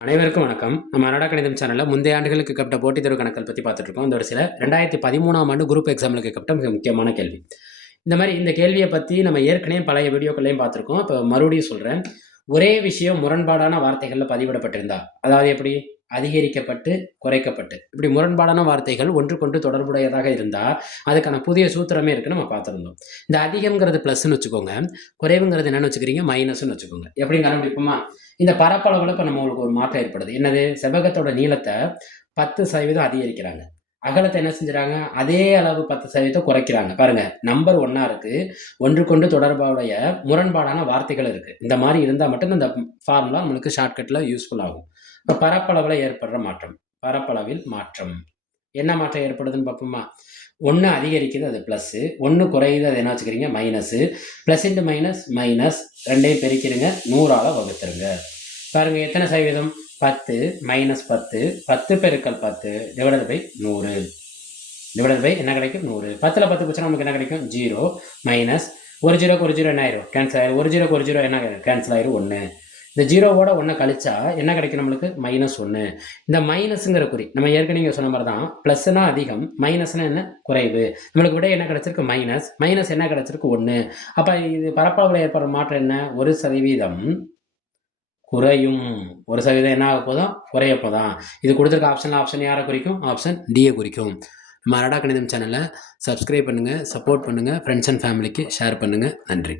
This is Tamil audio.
அனைவருக்கும் வணக்கம். நம்ம அனடா கணிதம் சேனல்ல முந்தைய ஆண்டுகளுக்கு கேட்ட போட்டித் தேர்வு கணக்குகள் பத்தி பார்த்துட்டு இருக்கோம். இந்த வருஷத்துல 2013ஆம் ஆண்டு குரூப் எக்ஸாம்ல கேட்கப்பட்ட மிக முக்கியமான கேள்வி. இந்த கேள்விய பத்தி நம்ம ஏற்கனவே பழைய வீடியோக்கள்லயும் பார்த்திருக்கோம். இப்ப மறுபடியும் சொல்றேன். ஒரே விஷயம் முரண்பாடான வார்த்தைகள்ல பதிவிடப்பட்டிருந்தா, அதாவது எப்படி? அதிகரிக்கப்பட்டு, குறைக்கப்பட்டு. இப்படி முரண்பாடான வார்த்தைகள் ஒன்றுக்கொன்று தொடர்புடையதாக இருந்தா, அதுக்கான புதிய சூத்திரமே இருக்குன்னு நம்ம பார்த்திருந்தோம். இந்த அதிகம்ங்கிறது பிளஸ்ன்னு வச்சுக்கோங்க. குறைவுங்கிறது என்னன்னு வச்சுக்கிறீங்க? மைனஸ்ன்னு வச்சுக்கோங்க. எப்படின்னு கண்டுபிடிப்போமா? இந்த பரப்பளவுல இப்ப நம்மளுக்கு ஒரு மாற்றம் ஏற்படுது. என்னது? செவ்வகத்தோட நீளத்த 10% அதிகரிக்கிறாங்க. அகலத்த என்ன செஞ்சுறாங்க? அதே அளவு 10% குறைக்கிறாங்க. பாருங்க, நம்பர் ஒண்ணா இருக்கு. ஒன்றுக்கொன்று தொடர்புடைய முரண்பாடான வார்த்தைகள் இருக்கு. இந்த மாரி இருந்தா மட்டும் தான் இந்த ஃபார்முலா நம்மளுக்கு ஷார்ட்கட்ல யூஸ்ஃபுல் ஆகும். இப்ப பரப்பளவுல ஏற்படுற மாற்றம். பரப்பளவில் மாற்றம். என்ன மாற்றம் ஏற்படுதுன்னு பார்ப்போமா? 1 அதிகரிக்குது அது பிளஸ்ஸு, 1 குறையுது அது என்ன வச்சுக்கிறீங்க? Minus. Plus into minus, minus 2யும் பெருக்கிருங்க, 100ஆல வகுத்துருங்க. பாருங்க எத்தனை சதவீதம்? 10 மைனஸ் 10, 10 பெருக்கல் 10 டிவைடட் பை 100. டிவைடட் பை என்ன கிடைக்கும்? 100. 10ல 10 போச்சுன்னா நமக்கு என்ன கிடைக்கும்? 0 மைனஸ் ஒரு ஜீரோக்கு ஒரு ஜீரோ என்ன ஆயிரும்? கேன்சல் ஆயிரும். ஒரு ஜீரோக்கு ஒரு ஜீரோ என்ன கேன்சல் ஆயிரும்? 1. இந்த ஜீரோவோட 1 கழிச்சா என்ன கிடைக்கும் நம்மளுக்கு? -1. இந்த மைனஸ்ங்கிற குறி நம்ம ஏற்கனவே சொன்ன மாதிரி தான். பிளஸ்னா அதிகம், மைனஸ்னா என்ன? குறைவு. நம்மளுக்கு விட என்ன கிடைச்சிருக்கு? மைனஸ். மைனஸ் என்ன கிடைச்சிருக்கு? 1. அப்ப இது பரப்பளவுல ஏற்படுற மாற்றம் என்ன? 1% குறையும். 1% என்ன ஆக போதும்? குறைய போதான். இது கொடுத்துருக்க ஆப்ஷன் யாரை குறிக்கும்? ஆப்ஷன் டியை குறிக்கும். நம்ம அனடா கணிதம் சேனலை சப்ஸ்கிரைப் பண்ணுங்க, சப்போர்ட் பண்ணுங்க, ஃப்ரெண்ட்ஸ் அண்ட் ஃபேமிலிக்கு ஷேர் பண்ணுங்க. நன்றி.